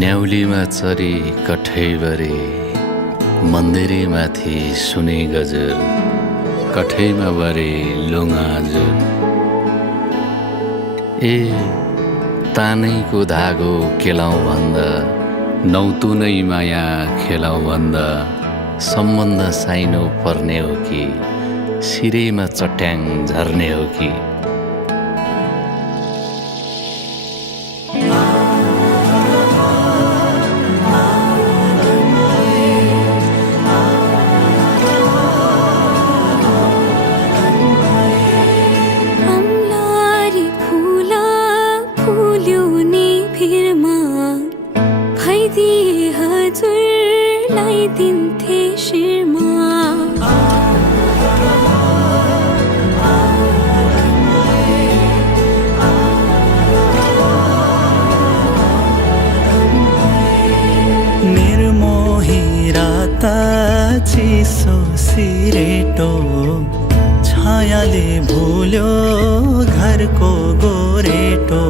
न्याउलीमा चरी कठैबरे मन्दिरे माथि सुने गजर कठैमा बरे लोङाजुर ए तानैको धागो केलाउँ भन्दा नौतुनै माया खेलाउँ भन्दा सम्बन्ध साइनो पर्ने हो कि सिरैमा चट्याङ झर्ने हो कि दिन्थे शिरमा निर्मोही रात चिसो सिरेटो छायाले भुल्यो घरको गोरेटो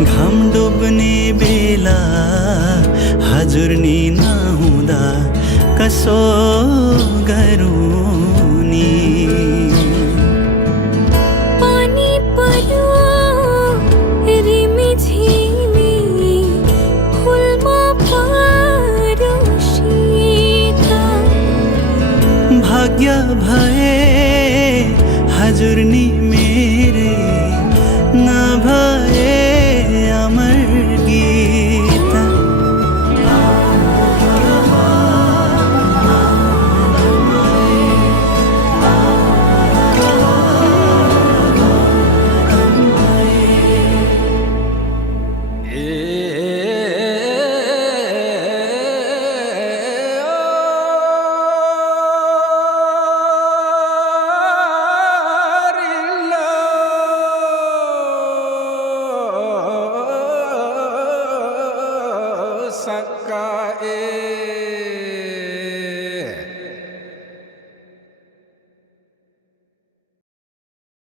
घाम डुब्ने बेला हजुर नि नहुँदा कसो गरौँ नि पानी पर्यो रिमी झिमी फुलमा पर्यो शीत भाग्य भए हजुर नि